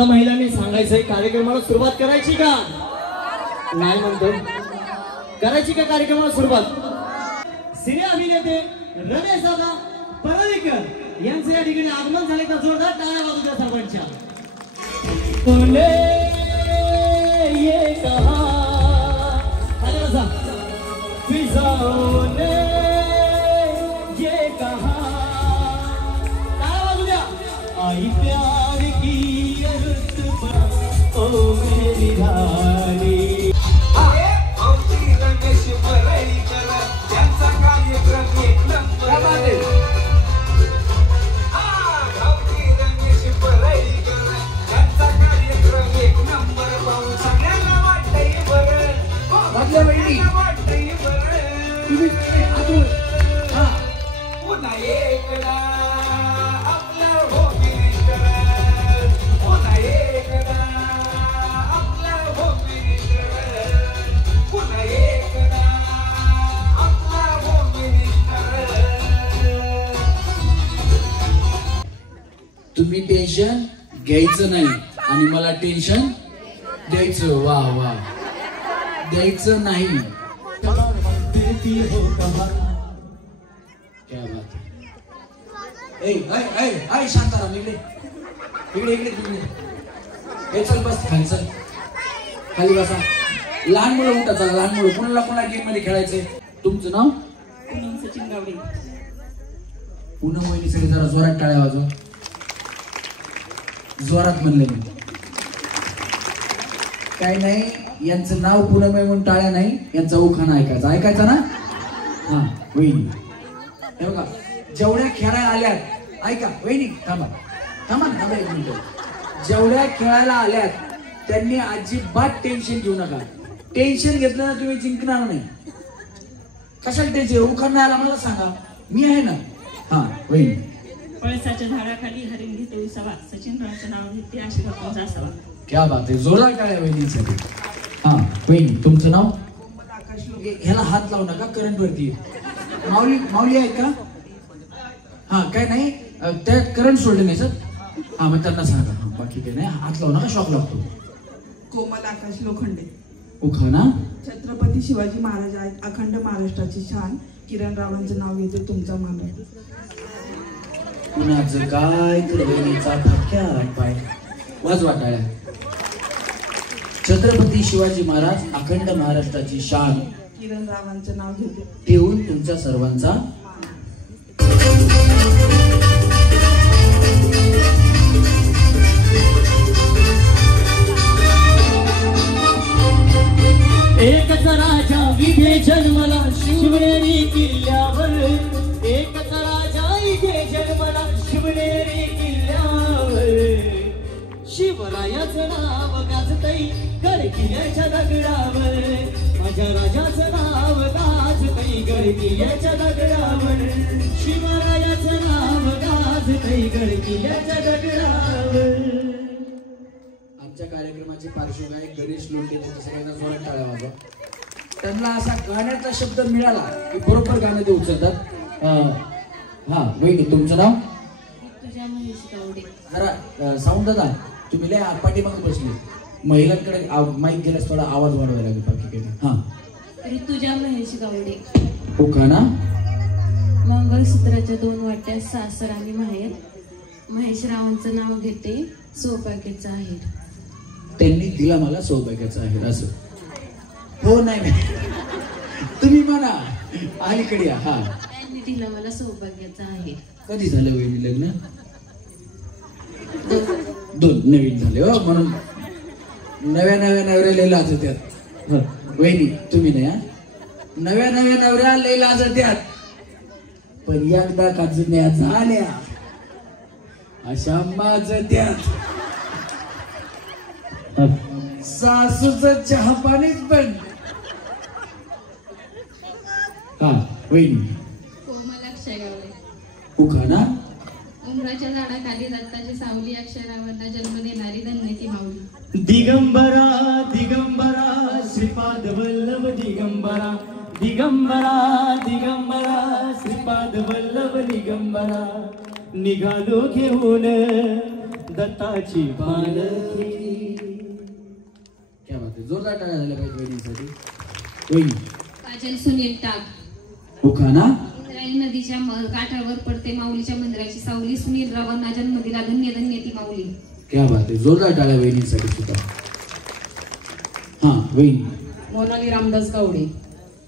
आता महिलांनी सांगायचंय कार्यक्रमाला सुरुवात करायची का नाही म्हणतो करायची का कार्यक्रमाला सुरुवात सिने अभिनेते रमेश दादा परळीकर यांचे या ठिकाणी आगमन झाले तर जोरदार टाळ्या वाजू द्या सर्वांच्या तूने ये कहा हॅलो फिजाओं ने ये कहा टाळ्या वाजू द्या आई प्यार की अर्थ पर ओ मेरी रानी तुम्ही टेन्शन घ्यायचं नाही आणि मला टेन्शन द्यायचं वा वा द्यायचं नाही क्या बात है शांताराम इकडे इकडे इकडे इकडे चल बस खाली चल खाली बसा लहान मुलं उठा चला लहान मुलं कोणाला कोणा गेम मध्ये खेळायचंय तुमचं नाव सचिन गावडे पूनम वहिनीसाठी जरा जोरात टाळ्या वाजवा जोरात म्हणले मी काय नाही यांचं नाव पूनम आहे म्हणून टाळ्या नाही यांचा उखाणा ऐकायचा ना हा वहिनी हे बघा जेवढ्या खेळायला आल्यात ऐका वहिनी थांबा थांबा एक मिनिट जेवढ्या खेळायला आल्यात त्यांनी अजिबात टेन्शन घेऊ नका टेन्शन घेतलं ना तुम्ही जिंकणार नाही कशाला टेन्शन उखाणा आला मला सांगा मी आहे ना हा वहिनी पळसाच्या झाडाखाली हरिण घेते उसावा सचिन रावांचं नाव घेते आशीर्वाद असावा क्या बात आहे जोरदार टाळ्या वहिनीसाठी हा वहिनी तुमचं नाव ह्याला हात लावू नका करंट वरती माऊली आहेत का हा काय नाही त्यात करंट सोडले नाही सर हा मग त्यांना सांगा हा बाकी काही नाही हात लावू नका शॉक लागतो कोमल आकाश लोखंडे उखाणा छत्रपती शिवाजी महाराज आहेत अखंड महाराष्ट्राची शान किरण रावांचं नाव घेते तुमचा मान कुणाचं काय तर वहिनीचा धक्क्या पाय वाजवा टाळ्या छत्रपती शिवाजी महाराज अखंड महाराष्ट्राची शान किरण रावांचं नाव घेते ठेवून तुमच्या सर्वांचा एकच राजा इथे जन्मला शिवनेरी किल्ल्यावर एकच राजा इथे जन्मला शिवनेरी किल्ल्यावर शिवरायाचं नाव गाजतई गड किल्ल्याच्या दगडावर माझ्या राजाचं नाव गाजतई गड किल्ल्याच्या दगडावर शिवरायाचं नाव गाजतई गड किल्ल्याच्या दगडावर आमच्या कार्यक्रमाचे पार्श्वगायक गणेश लोटे त्यांच्या सगळ्यांना जोरात टाळ्या वाजवा त्यांना असा गाण्याचा शब्द मिळाला की बरोबर गाणं ते उचलतात हा वहिनी तुमचं नाव तुझ्या महेश गावडे जरा साऊंड दादा तुम्ही लय पाठीमागे बसले महिलांकडे माईक गेल्यास थोडा आवाज वाढवायला लागेल बाकी काही हा ऋतुजा महेश गावडे उखाणा मंगळसूत्राच्या 2 वाट्या सासर आणि माहेर महेश रावांचं नाव घेते सौभाग्याचं आहे त्यांनी दिला मला सौभाग्याचं आहे असं हो नाही तुम्ही म्हणा अलीकडे या हा त्यांनी दिलं मला सौभाग्याचं आहे कधी झालं वहिनी लग्न 2 नवीन झाले हो म्हणून नव्या नवऱ्या लय लाजत्यात वहिनी तुम्ही नाही नव्या नवऱ्या लय लाजत्यात पण एकदा काजून्या झाल्या अशा माजत्यात सासूचं चहा पाणीच पण हा वहिनी कोमल अक्षय गावडे उखाणा उमराच्या झाडाखाली दत्ताची सावली अक्षरावरला जन्म देणारी धन्यती माऊली दिगंबरा दिगंबरा श्रीपाद वल्लभ दिगंबरा दिगंबरा दिगंबरा श्रीपाद वल्लभ दिगंबरा निघालो घेऊन दत्ताची पालखी. क्या बात आहे, जोरदार टाळ्या झाल्या पाहिजे वहिनींसाठी. वहिनी काजल सुनील टाक. उखाणा. इंद्रायणी नदीच्या काठावर पडते माऊलीच्या मंदिराची सावली, सुनील रावांना जन्मदिला धन्य धन्य ती माऊली. क्या बात आहे, जोरदार टाळ्या वहिनींसाठी सुद्धा. हा वहिनी. मोनाली रामदास गावडे.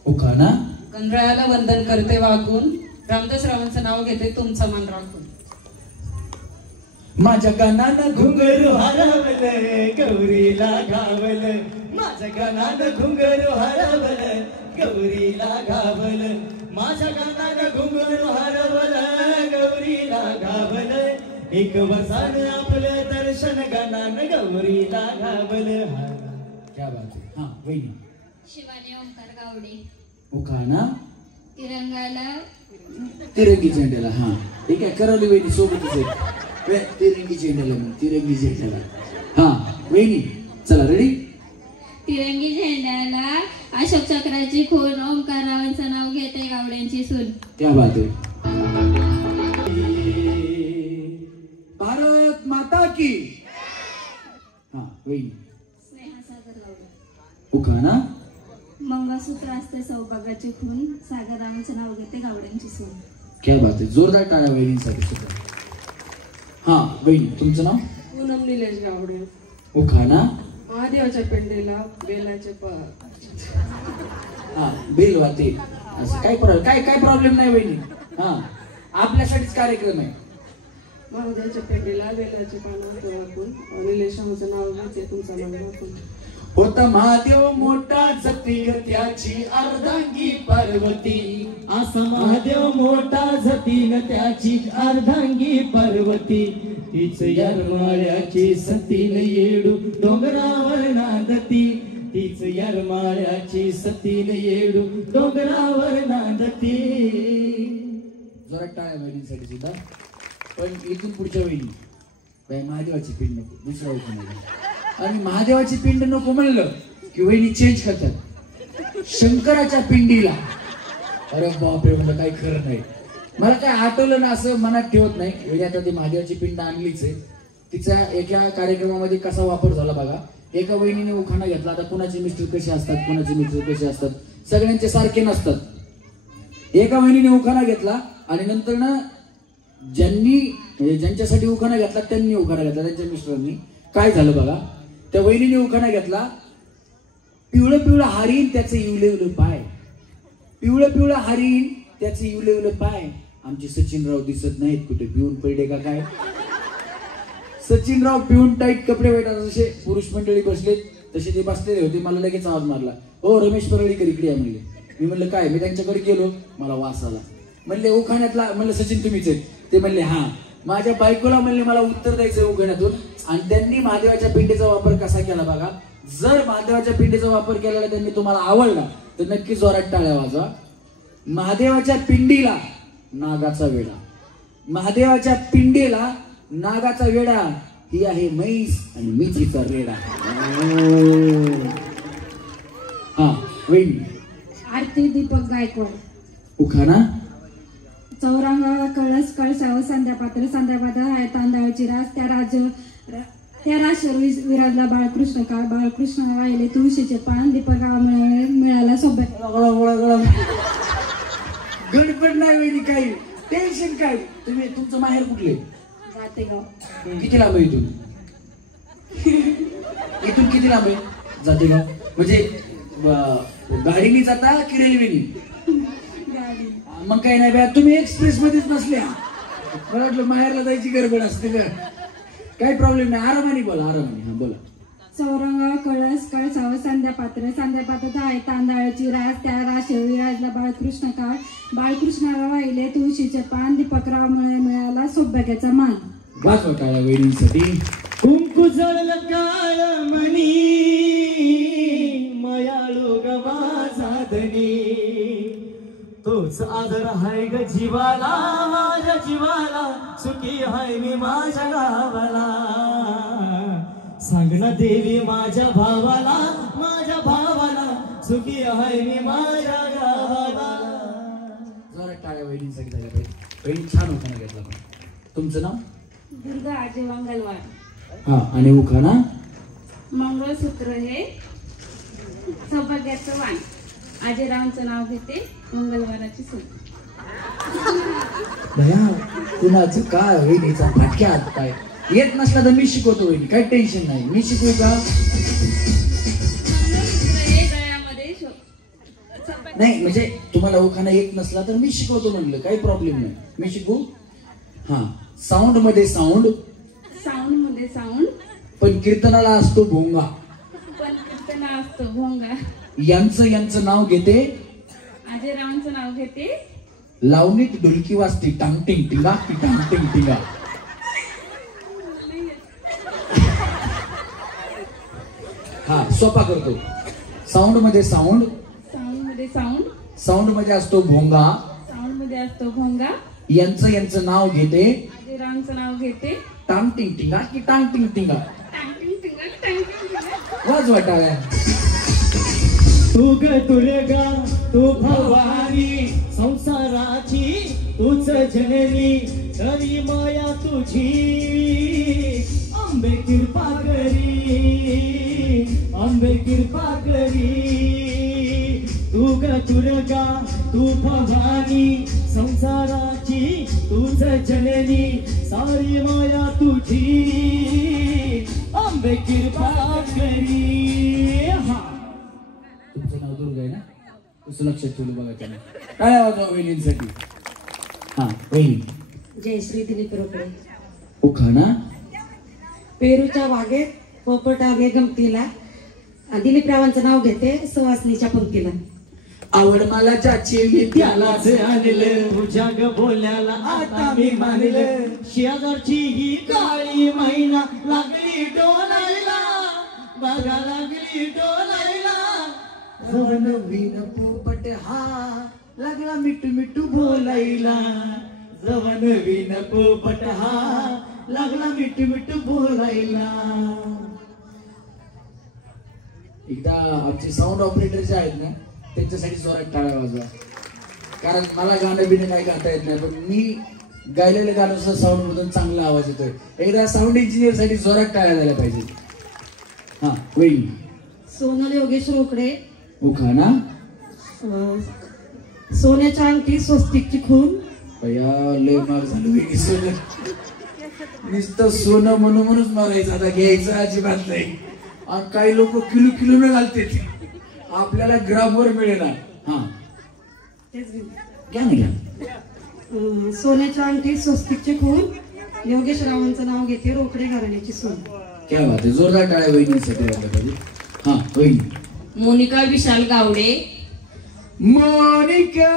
उखाणा. गणरायाला वंदन करते वाकून, रामदास रावांचं नाव घेते तुमचा मान राखून. माझ्या कानानं घुंगरू हरवलं गौरीला घावलं, माझ्या कानानं घुंगरू हरवलं गौरीला घावलं, माझ्या कानानं घुंगरू हरवलं गौरीला घावलं, एक वर्षानं आपलं दर्शन गानानं गौरीला घावलं. क्या बात आहे. हा वहिनी. शिवानी ओंकार गावडे. उखाणा. तिरंगाला तिरंगी झेंड्याला. हा ठीक आहे, करवली वहिनी सोबतच आहे. तिरंगी झेंड्याला मग तिरंगी झेंड्याला. हा वहिनी चला रेडी. तिरंगी झेंड्याला अशोक चक्राची खून, ओंकार रावांचं नाव घेते गावड्यांची सून. क्या बात आहे. भारत माता की. हा वहिनी. स्नेहा सागर गावडे. उखाणा. मंगळसूत्र असते सौभाग्याची खून, सागर रावांचं नाव घेते गावड्यांची सून. क्या बात आहे, जोरदार टाळ्या वहिनींसाठी सुद्धा. हा वहिनी तुमचं नाव. पूनम निलेश गावडे. उखाणा. महादेवाच्या पेंडीला बेलाचे हा बेल वाते. असं काय प्रॉब्लेम नाही वहिनी. हा आपल्यासाठीच कार्यक्रम आहे. महादेवाच्या पेंडीला बेलाचे पानं वाकून, निलेश रावांचं नाव घेते तुमचा मान राखून. होता महादेव मोठा जती त्याची अर्धांगी पार्वती, असा महादेव मोठा जतीन त्याची अर्धांगी पर्वती, तीच यरमाळ्याची सतीन येडू डोंगरावर नांदती, तीच यरमाळ्याची सतीन येडू डोंगरावर नांदती. जोरात टाळ्या वहिनींसाठी सुद्धा. पण इथून पुढच्या वहिनी बाई महादेवाची पिंड नको, दुसऱ्या वहिनी नको. आणि महादेवाची पिंड नको म्हणलं की वहिनी चेंज करतात शंकराच्या पिंडीला. अरे बापरे, म्हणलं काही खरं नाही. मला काय आठवलं ना असं मनात ठेवत नाही. म्हणजे आता ती महादेवाची पिंड आणलीच आहे. तिचा एका कार्यक्रमामध्ये कसा वापर झाला बघा. एका वहिनीने उखाणा घेतला. आता कुणाचे मिस्टर कसे असतात, कुणाचे मिस्टर कसे असतात, सगळ्यांचे सारखे नसतात. एका वहिनीने उखाणा घेतला आणि नंतर ना ज्यांनी म्हणजे ज्यांच्यासाठी उखाणा घेतला त्यांनी उखाणा घेतला, त्यांच्या मिस्टरांनी. काय झालं बघा, त्या वहिनीने उखाणा घेतला. पिवळं पिवळं हरीण त्याचे इवले इवले पाय, पिवळं पिवळं हरीण त्याचे इवले इवले पाय. आमचे सचिनराव दिसत नाहीत, कुठे पिऊन पडले का काय. सचिनराव पिऊन टाईट कपडे भेटतात, जसे पुरुष मंडळी बसले तसे ते बसलेले होते. मला लगेच आवाज मारला, ओ रमेश परळीकर इकडे आहे म्हणले. मी म्हणलं काय. मी त्यांच्याकडे गेलो, मला वास आला. म्हणले उखाण्यातला. म्हणलं सचिन तुम्हीच आहेत. ते म्हणले हा. माझ्या बायकोला म्हणले मला उत्तर द्यायचं उखाण्यातून. आणि त्यांनी महादेवाच्या पिंडीचा वापर कसा केला बघा. जर महादेवाच्या पिंडीचा वापर केलेला त्यांनी तुम्हाला आवडला तर नक्की जोरात टाळ्या वाजवा. महादेवाच्या पिंडीला नागाचा वेडा, महादेवाच्या पिंडीला नागाचा वेडा, ही आहे म्हैस आणि मी तिचा रेडा. हा वहिनी. आरती दीपक गायकवाड. उखाणा. चौरंगाला कळस कळसाव, संध्या पात्र आहे तांदळाची रास, त्या राशीवर विराजला बाळकृष्ण काळ, बाळकृष्ण राहिले तुळशीचे पान, दीपक मिळाला सौभाग्य. गडबड नाही वहिनी, काही टेन्शन काय. तुम्ही तुमचं माहेर कुठले. जातेगाव. किती लांब आहे इथून. इथून किती लांब आहे जातेगाव. म्हणजे गाडीने जाता की रेल्वेने. मग काही नाही बा, तुम्ही एक्सप्रेस मध्येच नसल्या. मला वाटलं माहेरला जायची गडबड असते का. काही प्रॉब्लेम नाही, आरामाने बोला, आरामाने. हा बोला. चौरंगाला कळस कळसाव, संध्या पात्र आहे तांदळाची रास, त्या राशीवर विराजला बाळकृष्ण काळ, बाळकृष्णाला वाहिले तुळशीचे पान, दीपकराव मिळाला सौभाग्याचा मान. वाजवा टाळ्या वहिनींसाठी. कुंकू जळलं काळ मणी, मयाळू ग माझा धनी, तोच आदर हाय ग जीवाला, माझ्या जीवाला, सुखी हाय मी माझ्या गावाला. सांग ना देवी माझ्या भावाला, माझ्या भावाला, सुखी हाय मी माझ्या गावाला. जरा टाळ्या वहिनींसाठी झाल्या पाहिजे. वहिनी छान होताना घेतला. तुमचं नाव. दुर्गा आजी वांगलवाड. हा आणि उखाणा मंगळसूत्र हे सौभाग्याचं वाण. आजीरावांचं नाव घेते मंगळवाराची सून. भया कुणाचं काय वहिनीचा फाटक्या हात काय येत नसला तर मी शिकवतो वहिनी, काही टेन्शन नाही. मी शिकवू का? मंगळसूत्र हे गळ्यामध्ये नाही म्हणजे तुम्हाला उखाणा येत नसला तर मी शिकवतो म्हणलं, काही प्रॉब्लेम नाही. मी शिकू? हा. साऊंड मध्ये साऊंड, साऊंड मध्ये साऊंड, पण कीर्तनाला असतो भोंगा. पण कीर्तना असतो भोंगा. यांचं नाव घेते आजीरावांचं नाव घेते लावणीत डुलकी वाजती टांगटिंग टिंगा की टांगटिंग टिंगा. हा सोपा करतो. साऊंड मध्ये साऊंड, साऊंड मध्ये साऊंड, साऊंड मध्ये असतो भोंगा. साऊंड मध्ये असतो भोंगा. यांचं नाव घेते आजीरावांचं नाव घेते टांगटिंग टिंगा की टांगटिंग टिंगा. टांगटिंग टिंगा, टांगटिंग टिंगा. वाज वाटाळ्या. तू ग दुर्गा तू भवानी संसाराची तूच जननी तरी माया तुझी अंबे कृपा करी अंबे कृपा करी. तू ग दुर्गा तू भवानी संसाराची तूच जननी सारी माया तुझी अंबे कृपा करी. हा तुमचं नाव दुर्गा आहे ना, तुझं लक्षात ठेवलं बघा त्याने. काय आवाज वहिनींसाठी? हा वहिनी. जयश्री दिलीप रोकडे. उखाणा पेरूच्या बागेत पोपट आले गमतीला. दिलीपरावांचं नाव घेते सुवासनीच्या पंक्तीला. आवड मला ज्याची मी त्यालाच आणलं तुझ्या ग बोल्याला आता मी मानलं. शेजारची ही काळी मैना लागली डोलायला बघा लागली डोलायला. रवन विन पोपट हा लागला मिठू मिठू बोलायला. जवन विन पोपट हा लागला मिठू मिठू बोलायला. एकदा आमचे साऊंड ऑपरेटर जे आहेत ना त्यांच्यासाठी जोरात टाळ्या वाजवा, कारण मला गाणं बिणं काही गाता येत नाही, पण मी गायलेलं गाणं सुद्धा साऊंड मधून चांगला आवाज येतोय. एकदा साऊंड इंजिनियर साठी जोरात टाळ्या झाल्या पाहिजे. हा वहिनी. सोनल योगेश रोकडे. उखाणा सोन्याच्या अंगठी स्वस्तिकची खून. भैया लय माग झालं वहिनी. सोनं नुसतं सोनं म्हणूनच मागायचं, आता घ्यायचं अजिबात नाही. आणि काही लोक किलो किलो घालते, आपल्याला ग्रामवर मिळेना. हा घ्या ना घ्या. सोन्याच्या अंगठी स्वस्तिकची खून. योगेश रावांचं नाव घेते रोकडे घराण्याची सून. क्या बात आहे, जोरदार टाळ्या वहिनीसाठी वाजल्या पाहिजे. हा वहिनी. मोनिका विशाल गावडे. मोनिका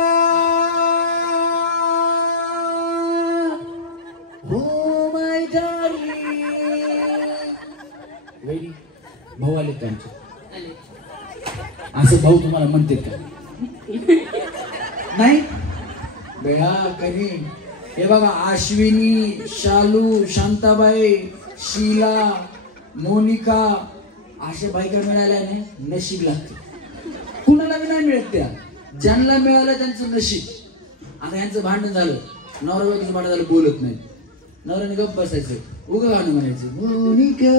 हो माय डार्लिंग. वहिनी भाऊ आले त्यांचे. असं भाऊ तुम्हाला म्हणते का? नाही बेळा कधी. हे बघा अश्विनी, शालू, शांताबाई, शीला, मोनिका अशा बायका मिळाल्याने नशीब लागते. कुणाला बी नाही मिळत, त्या ज्यांना मिळालं त्यांचं नशीब. आता यांचं भांडण झालं, नवरा बायकोचं भांडण झालं, बोलत नाही. नवऱ्याने गप्प बसायचं, उगं गाणं म्हणायचं मोनिका.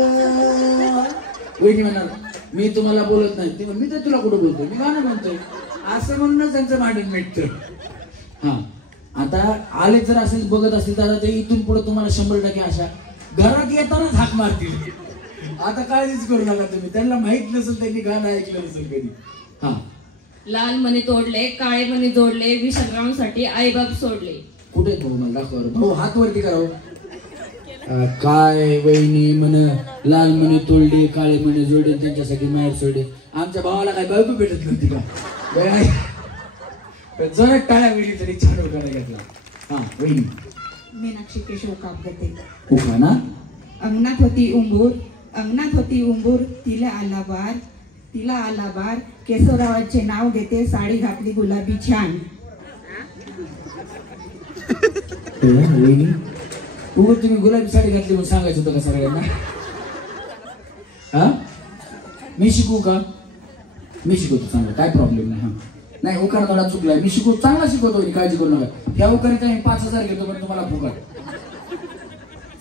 वहिनी म्हणणार मी तुम्हाला बोलत नाही. ते मी तर तुला कुठं बोलतोय, मी गाणं म्हणतोय. असं म्हणूनच त्यांचं भांडण मिटतं. हा आता आले जर असेच बघत असतील तर ते इथून पुढे तुम्हाला 100% अशा घरात येतानाच हाक मारतील. आता काळजीच करू नका तुम्ही, त्यांना माहित नसेल, त्यांनी गाणं ऐकलं नसेल कधी. हा लाल मणी तोडले, काळे मणी जोडले, विशालरावांसाठी आईबाप सोडले. कुठे आहेत भाऊ, मला दाखव. भाऊ हात वरती करावं. काय वहिनी म्हण लाल मणी तोडले, काळे मणी जोडले, त्यांच्यासाठी माहेर सोडले. आमच्या भावाला काय बायको भेटत नव्हती का? जरा टाळ्या वेळी तरी छान उखाणा घेतला. हा वहिनी. मीनाक्षी केशव कापगते. उखाणा अंगणात होती उंबूर, अंगणात होती उंबूर, तिला आला बार, तिला आला बार. केशवरावांचे नाव घेते, साडी घातली गुलाबी छान. वहिनी उगं तुम्ही गुलाबी साडी घातली म्हणून सांगायचं होतं का सगळ्यांना? हा मी शिकू का? मी शिकवतो चांगला, काय प्रॉब्लेम नाही. हा नाही उखाणा थोडा चुकलाय, मी शिकवतो, चांगला शिकवतो, काळजी करू नका. या उखाण्याचा मी 5000 घेतो, पण तुम्हाला फुकट.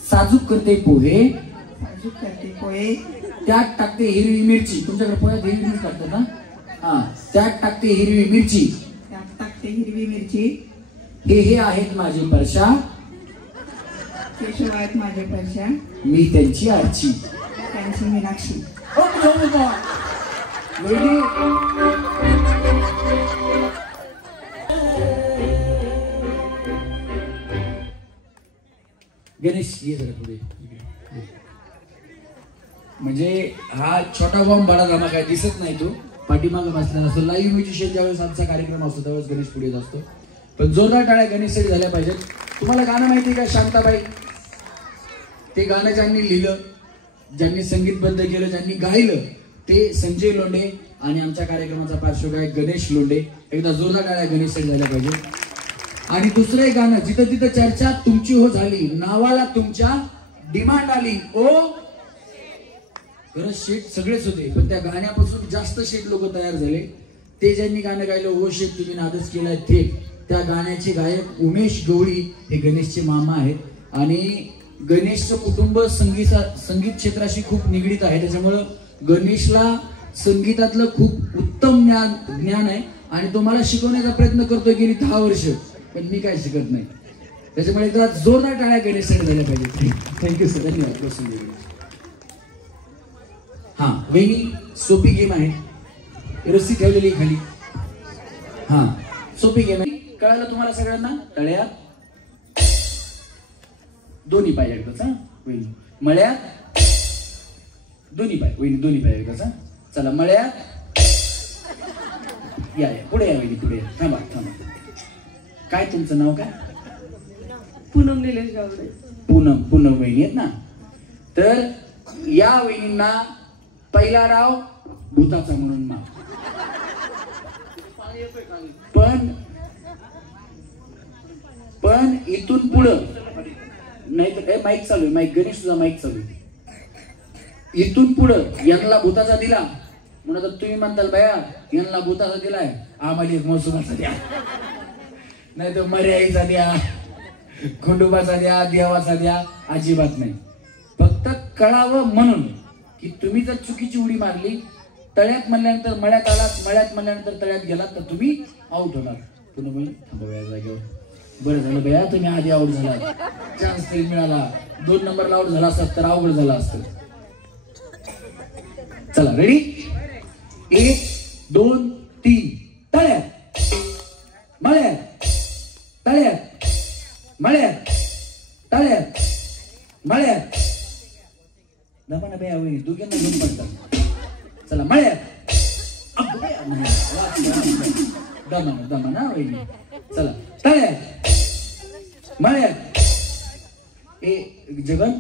साजूक करते पोहे, साजूक करते पोहे. त्यात टाकते हिरवी मिरची. तुमच्याकडे पोह्यात हिरवी मिरची टाकतात ना? हा, त्यात टाकते हिरवी मिरची. त्यात टाकते हिरवी मिरची. हे आहेत माझे परशा, केशव आहेत माझे परशा, मी त्यांची आरची. त्यांची मीनाक्षी. गणेश ये जरा पुढे. म्हणजे हा छोटा बॉम्ब बडा धमाका काय दिसत नाही. तो पाठीमागे बसलेला असतो. लाईव्ह म्युझिशियन ज्यावेळेस आमचा कार्यक्रम असतो त्यावेळेस गणेश पुढे असतो. पण जोरदार टाळ्या गणेशसाठी झाल्या पाहिजेत. तुम्हाला गाणं माहिती आहे का शांताबाई? ते गाणं ज्यांनी लिहिलं, ज्यांनी संगीतबद्ध केलं, ज्यांनी गायलं ते संजय लोंढे आणि आमच्या कार्यक्रमाचा पार्श्वगायक गणेश लोंढे. एकदा जोरदार टाळ्या गणेशसाठी झाल्या पाहिजे. आणि दुसरं एक गाणं, जिथं तिथं चर्चा तुमची हो झाली, नावाला तुमच्या डिमांड आली. ओ खरंच शेट सगळेच होते, पण त्या गाण्यापासून जास्त शेट लोक तयार झाले. ते ज्यांनी गाणं गायलं, ओ शेट तुम्ही नादच केलाय थेट, त्या गाण्याचे गायक उमेश गवळी हे गणेशचे मामा आहेत. आणि गणेशचं कुटुंब संगीत क्षेत्राशी खूप निगडीत आहे. त्याच्यामुळं गणेशला संगीतातलं खूप उत्तम ज्ञान आहे आणि तो मला शिकवण्याचा प्रयत्न करतोय गेली 10 वर्ष, पण मी काय शिकत नाही. त्याच्यामुळे एकदा जोरदार टाळ्या गणेशसाठी झाल्या पाहिजे. थँक्यू सर, धन्यवाद. हा वहिनी, सोपी गेम आहे. रस्सी ठेवलेली खाली. हा सोपी गेम आहे. कळालं तुम्हाला सगळ्यांना? तळ्या दोन्ही पाय एकदाच. हा वहिनी, मळ्यात दोन्ही पाय. वहिनी दोन्ही पाय एकदाच. हा चला मळ्यात या पुढे या. वहिनी पुढे या. थांबा. काय तुमचं नाव काय? पूनम निलेश गावडे. पूनम वहिनी आहेत ना? तर या वहिनींना पहिला राव भूताचा म्हणून नाव. पण इथून पुढं नाही तर माईक चालू आहे. माईक गणेश तुझा माईक चालू आहे. इथून पुढं यांना भूताचा दिला म्हणून आता तुम्ही म्हणताल बाया यांना भूताचा दिलाय, आम्हाला एक महसुमाचा द्या, नाही तर मर्याईचा द्या, खंडोबाचा द्या, देवाचा द्या. अजिबात नाही. फक्त कळावं म्हणून की तुम्ही जर चुकीची उडी मारली, तळ्यात म्हणल्यानंतर मळ्यात आलात, मळ्यात म्हणल्यानंतर तळ्यात गेलात तर तुम्ही आउट होणार. पुन्हा म्हणून थांबा या जागेवर. बरं झालं भैया तुम्ही आधी आउट झाला, चान्स तरी मिळाला. 2 नंबरला आउट झाला असतात तर अवघड झाला असतं. चला रेडी? 1 2 3 तळ्यात मळ्यात तळ्यात मळ्यात तळ्यात मळ्यात. दमाना भैया वहिनी दोघांना घेऊन पडतात. चला मळ्यात दमाना वहिनी. चला तळ्यात मळ्यात. ए जगन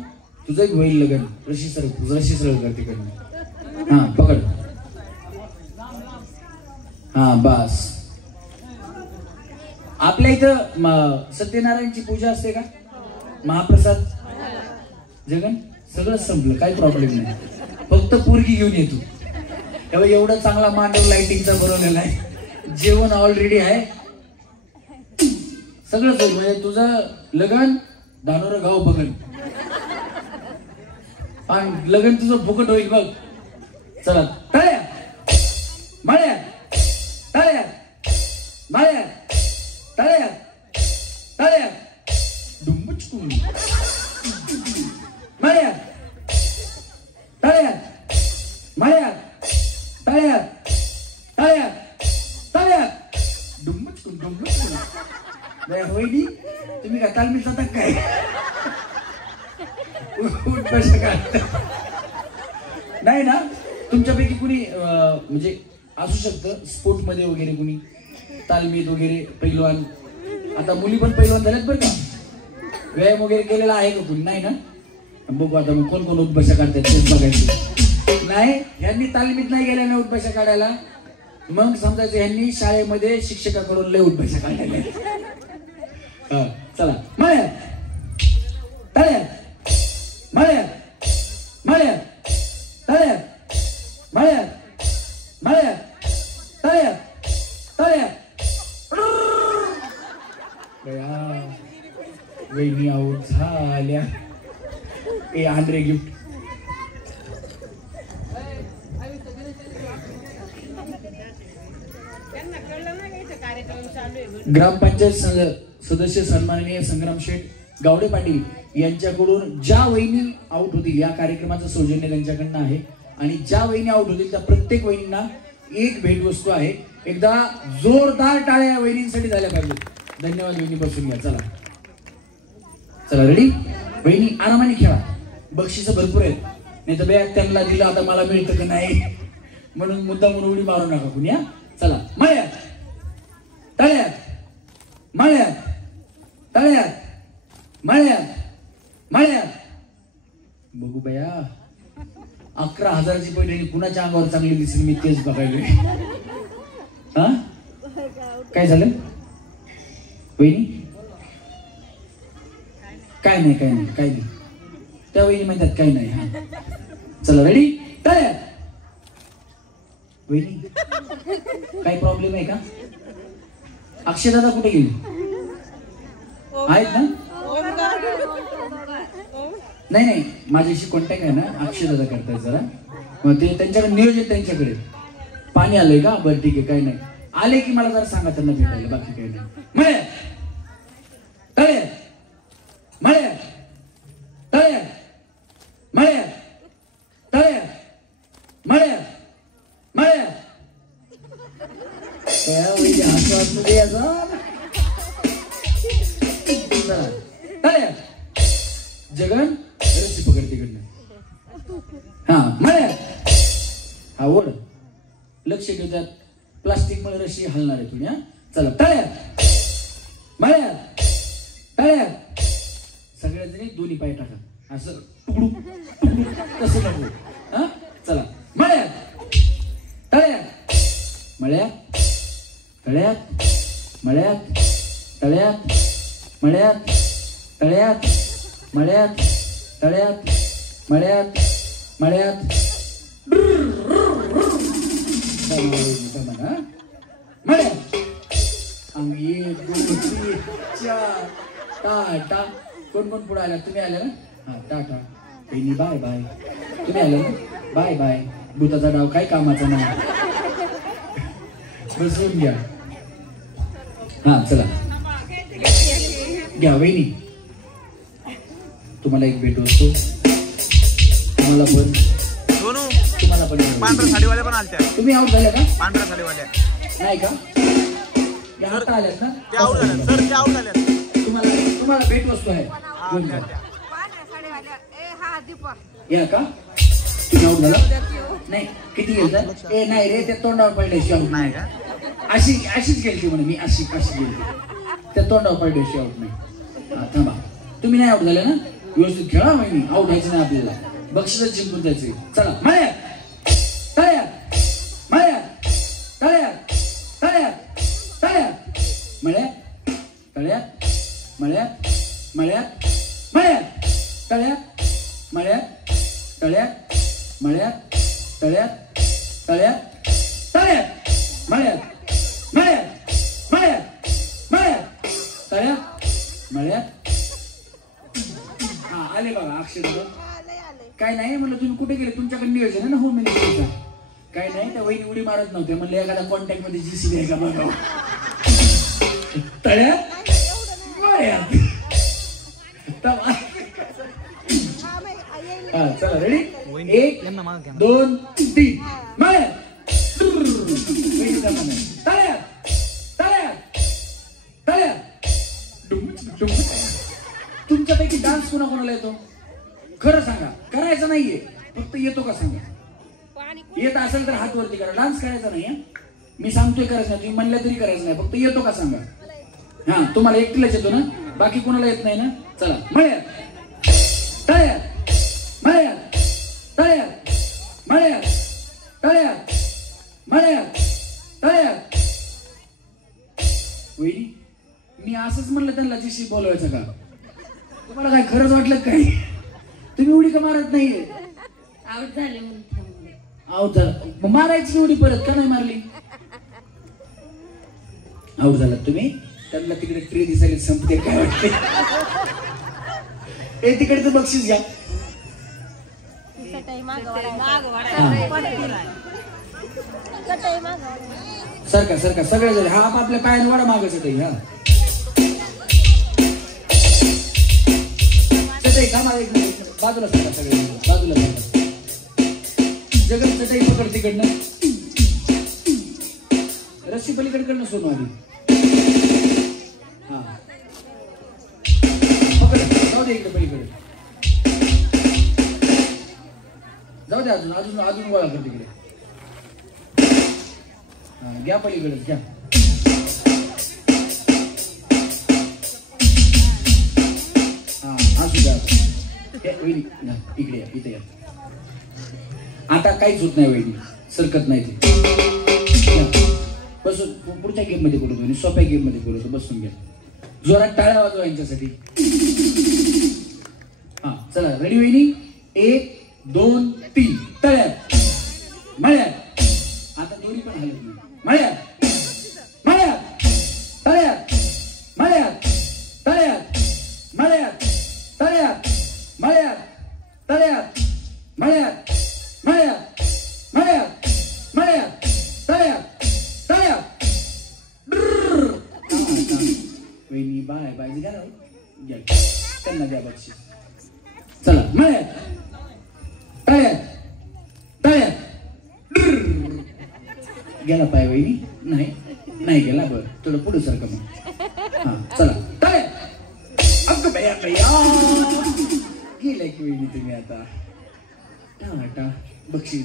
तुझं एक होईल लगन. रशी सरळ करते करून. हा पकड. हा बस. आपल्या इथं सत्यनारायणची पूजा असते का? महाप्रसाद. जगन सगळं संपलं, काही प्रॉब्लेम नाही. फक्त पोरगी घेऊन येतो. तेव्हा एवढा चांगला मांडव लाइटिंगचा बनवलेला आहे, जेवण ऑलरेडी आहे, सगळंच होईल. म्हणजे तुझं लगन दानोर गाव बघन आणि लगन तुझं फुकट होईल बघ. चला तळ्या मळ्या तळ्या मळ्या तळ्या तळ्या डुंबुचकुन मळ्या तळ्या मळ्या तळ्या तळ्या तळ्या डुंबुचकुन डुंबुचकुन. होईनी तुम्ही का तालमीत जाता काय? नाही ना? तुमच्यापैकी कुणी म्हणजे असू शकतं स्पोर्ट मध्ये वगैरे, कुणी तालमीत वगैरे पैलवान. आता मुली पण पैलवान झाल्यात बरं का. व्यायाम वगैरे केलेला आहे का कुणी? नाही ना? बघू आता मग कोण कोण उठबशा काढतात तेच बघायचे. नाही ह्यांनी तालमीत नाही गेल्या ना उठबशा काढायला, मग समजायचं ह्यांनी शाळेमध्ये शिक्षकाकडून लय उठबशा काढलेल्या. चला मळ्या तळ्या मळ्या मळ्या तळ्या मळ्या मळ्या तळ्या तळ्या. वहिनी आऊट झाल्या. ए आंध्रे गिफ्ट ग्रामपंचायत सदस्य सन्माननीय संग्राम शेठ गावडे पाटील यांच्याकडून ज्या वहिनी आउट होतील, या कार्यक्रमाचं सौजन्य त्यांच्याकडनं आहे आणि ज्या वहिनी आउट होतील त्या प्रत्येक वहिनींना एक भेटवस्तू आहे. एकदा जोरदार टाळ्या या वहिनींसाठी झाल्या पाहिजे. धन्यवाद वहिनी, बसून घ्या. चला चला रेडी वहिनी, आरामाने खेळा. बक्षीस भरपूर आहेत, नाही तर बॅग त्यांना दिलं आता मला मिळतं का नाही म्हणून मुद्दा म्हणून उडी मारू नका कुणी. हा चला, मळ्यात तळ्यात, मळ्यात तळ्यात, मळ्यात मळ्यात. बघू बया 11,000ची पैठणी कुणाच्या अंगावर चांगली दिसली मी तेच बघायलोय. हा काय झालं वहिनी? काय नाही काय नाही काय नाही, त्या वहिनी म्हणतात काय नाही. हा चला रेडी तळ्यात. वहिनी काय प्रॉब्लेम आहे का? अक्षय दादा कुठे गेले आहेत ना? नाही नाही, माझ्याशी कॉन्टॅक्ट आहे ना, अक्षय दादा करतायत जरा. मग ते त्यांच्याकडे नियोजन, त्यांच्याकडे पाणी आलंय का? बरं ठीक आहे, काय नाही. आले की मला जरा सांगा त्यांना भेटायला, बाकी काही नाही. मळ्यात तळ्यात, मळ्यात तळ्यात, मळ्यात तळ्यात, मळ्यात मळ्यात. तळ्यात जगन रस्सी पकड तिकडनं. हा मळ्यात, हा ओढ, लक्ष घेतात. प्लास्टिक मुळे रस्सी हलणार आहे तुम्ही. हा चला तळ्यात, मळ्यात तळ्यात. सगळ्या जणी दोन्ही पाय टाका असं तुकडू तुकडू तसं नको. हा चला मळ्यात तळ्यात, मळ्यात तळ्यात, मळ्यात तळ्यात, मळ्यात तळ्यात, मळ्यात तळ्यात, मळ्यात मळ्यात. मळ्यात आम्ही 1 2 3 4 टाटा. कोण कोण पुढे आला? तुम्ही आले ना? हा टाटा बहिणी, बाय बाय. तुम्ही आले ना? Bye bye. भूताचा डाव काय कामाचा नाही. बसून घ्या. हा चला घ्या वहिनी, तुम्हाला एक भेटवस्तू. तुम्हाला पण, तुम्हाला पण. पांढऱ्या साडीवाल्या पण आलत्या. तुम्ही आउट झाल्या का? पांढऱ्या साडीवाल्या नाही का? या आता आल्यात ना? ते आउट झाल्या सर, ते आउट झाल्या. तुम्हाला भेटवस्तू आहे. या का? तुम्ही आउट झाला नाही? किती गेलं? ए नाही रे, त्या तोंडावर पडल्याशी आउट नाही का? अशीच गेली म्हणे मी, अशी गेली त्या तोंडावर पडल्याशी आउट नाही. हा थांबा, तुम्ही नाही आउट झाले ना? व्यवस्थित खेळा माहिती, आउट व्हायचं नाही आपल्याला, बक्षीस जिंकून जायचे. चला मळ्यात तळ्यात, मळ्यात तळ्यात, तळ्यात तळ्यात, मळ्यात तळ्यात, मळ्यात मळ्यात, मळ्यात तळ्यात, मळ्यात तळ्यात, मळ्यात तळ्यात, तळ्यात तळ्यात, मळ्यात मळ्यात, मळ्यात मळ्यात, तळ्यात, मळ्यात. हा आले बघा अक्षय दादा. काय नाही म्हणलं, तुम्ही कुठे गेले? तुमच्याकडे नियोजन आहे ना होम मिनिस्टरचा. काय नाही, त्या वहिनी उडी मारत नव्हते, म्हणलं एखादा कॉन्टॅक्ट मध्ये जीसीबी आहे का बघा. तळ्यात मळ्यात. हा चला रेडी 1 2 3 मळ्यात. तळ्यात तळ्यात तळ्यात. तुमच्यापैकी डान्स कोणाकोणाला येतो? खरं सांगा. करायचं नाहीये, फक्त येतो का सांगा. येत असेल तर हात वरती करा. डान्स करायचा नाही. मी सांगतोय करायचं नाही, तुम्ही म्हणलं तरी करायचं नाही, फक्त येतो का सांगा. हा तुम्हाला एकटीलाच येतो ना, बाकी कोणाला येत नाही ना? चला मळ्यात तळ्यात, मळ्यात तळ्यात, मळ्यात तळ्यात, मळ्यात तळ्यात. वहिनी मी असंच म्हणलं त्यांना जीशी बोलवायचं का? तुम्हाला काय खरंच वाटलं काय? तुम्ही उडी का मारत नाहीये? आउट झाले म्हणून. आउट झाला, मारायची उडी परत का नाही मारली? आउट झालात तुम्ही. त्यांना तिकडे ट्रे दिसायला संपते काय वाटते? हे तिकडचं बक्षीस घ्या. सरका सरका सगळे झाले. हा आपल्या पायाने वाडा मागायचं काही. हा चटई कामा एक मिनिट बाजूला सरका सगळे बाजूला सरका. जगत चटई पकड तिकडनं रस्सी पलीकडनं सोनू आधी. हा पकड जाऊ दे इकडे पलीकडे जाऊ दे. अजून अजून अजून गोळा कर तिकडे. हा घ्या पलीकडे घ्या. हा असू द्या. वहिनी इकडे या इथे या. आता काहीच होत नाही वहिनी सरकत नाही ते. बसून पुढच्या गेम मध्ये बोलतो आणि सोप्या गेम मध्ये बोलतो. बसून घ्या. जोरात टाळ्या वाजवा यांच्यासाठी. हा चला रेडी वहिनी. 1 2 3 तळ्यात मळ्यात. आता दोरी पण हलत नाही. मळ्यात मळ्यात तळ्यात मळ्यात तळ्यात मळ्यात तळ्यात मळ्यात तळ्यात मळ्यात मळ्यात मळ्यात मळ्यात तळ्यात तळ्यात. वहिनी बाय बाय द्या त्यांना द्या बक्षीस. चला मळ्यात तळ्यात तळ्यात. गेला पाय वहिनी. नाही नाही गेला. बरं थोडं पुढे सारखं मग. हा चला तळ्यात. अगं बया बया गेलाय की वहिनी तुम्ही. आता टाटा बक्षीस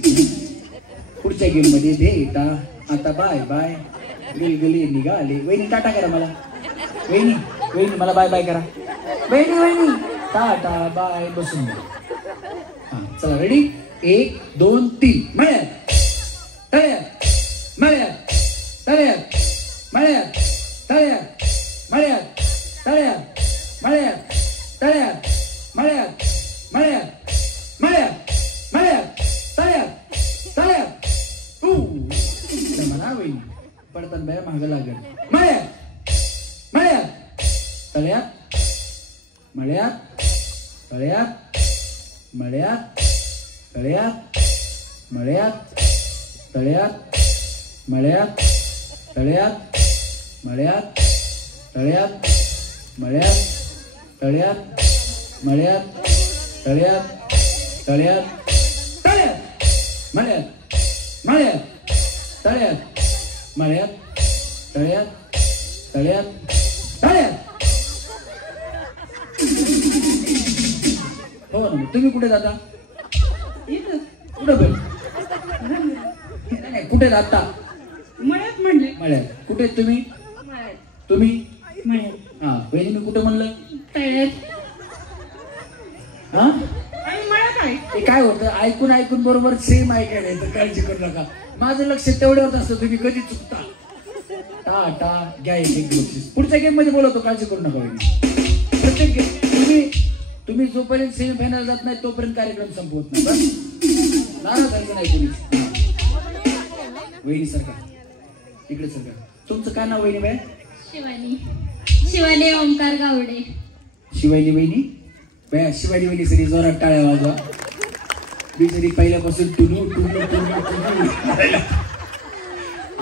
पुढच्या गेम मध्ये भेटा. आता बाय बाय गलगली निघाले. वहिनी टाटा करा मला. वहिनी वहिनी मला बाय बाय करा. वहिनी वहिनी टाटा बाय. बसून हा चला रेडी. 1 2 3 मळ्यात तळ्यात मळ्यात तळ्यात मळ्यात तळ्यात मळ्यात तळ्यात मळ्यात तळ्यात मळ्यात मळ्यात मळ्यात मळ्यात तळ्यात तळ्यात. म्हणा वहिनी पडतात बाया मागं लागेल. मळ्यात मळ्यात तळ्यात मळ्यात तळ्यात मळ्यात तळ्यात मळ्यात तळ्यात मळ्यात तळ्यात मळ्यात तळ्यात मळ्यात तळ्यात मळ्यात तळ्यात तळ्यात तळ्यात मळ्यात मळ्यात तळ्यात मळ्यात तळ्यात तळ्यात तळ्यात. हो ना. तुम्ही कुठे जाता? कुठं पण नाही कुठे जाता? मळ्यात म्हणले. मळ्यात. कुठे तुम्ही? तुम्ही मळ्यात. हा वहिनी मी कुठं म्हणलं? तळ्यात. हा आणि मळ्यात आहे. ते काय होतं ऐकून ऐकून बरोबर सेम ऐकायला येतं. काळजी करू नका. माझं लक्ष तेवढ्यावर असतं. तुम्ही कधी चुकता. टाटा घ्या एक बक्षीस. पुढच्या गेम मध्ये बोलवतो. काळजी करू नका वहिनी. प्रत्येक गेम तुम्ही जोपर्यंत सेमीफायनल जात नाही तोपर्यंत कार्यक्रम संपवत नाही. बस नाराज व्हायचं नाही कोणी. वहिनी सरकार इकडे सरकार. तुमचं काय नाव वहिनी बाय? शिवानी. शिवानी ओमकार गावडे. शिवानी वहिनी बाया. शिवानी वहिनी सरी जोरात टाळ्या वाजवा. मी जरी पहिल्यापासून टुनू टुनू टुनू टुनू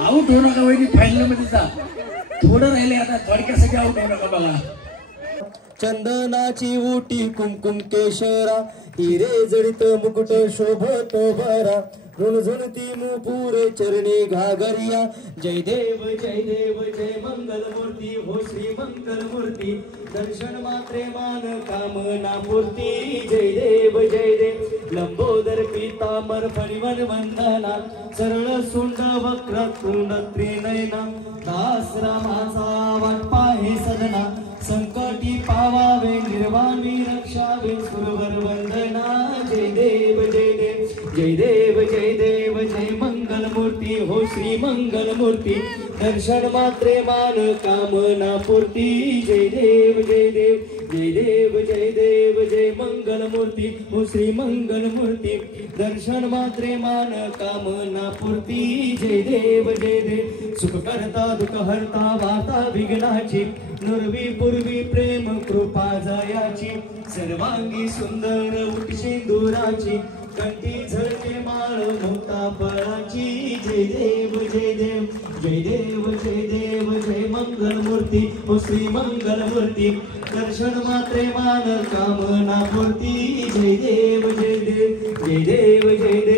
आऊट होऊ नका वहिनी. फायनल मध्ये जा. थोडं राहिले आता. थोडक्यासाठी आऊट होऊ नका बघा. चंदनाची उटी कुमकुम केशरा हिरे जडित मुकुट शोभत भरा झुणझुणती मुपुरे चरणी घागरिया. जय देव जय मंगल मूर्ती हो श्री मंगल मूर्ती दर्शन मात्रे मान कामना पूर्ती. जय देव लंबोदर पीतांबर परिवन वंदना सरळ सुंड वक्र तुंड त्रिनयना दास रामाचा वाट पाहे सदना संकटी पावावे निर्वाणी रक्षावे सुरवर वंदना. जय देव जय मंगल मूर्ती हो श्री मंगल मूर्ती दर्शन मात्रे मान कामना पूर्ती. जय देव जय मंगल मूर्ती हो श्री मंगल मूर्ती दर्शन मात्रे मान कामना पूर्ती. जय देव सुख करता दुःख हरता वार्ता विघ्नाची नुरवी पूर्वी प्रेम कृपा जयाची सर्वांगी सुंदर उठ सिंदुराची कंठी झळके माळ मोता फळाची. जय देव जय देव जय मंगल मूर्ती हो श्री मंगल मूर्ती दर्शन मात्रे मान कामना पूर्ती जय देव जय देव जय देव जय देव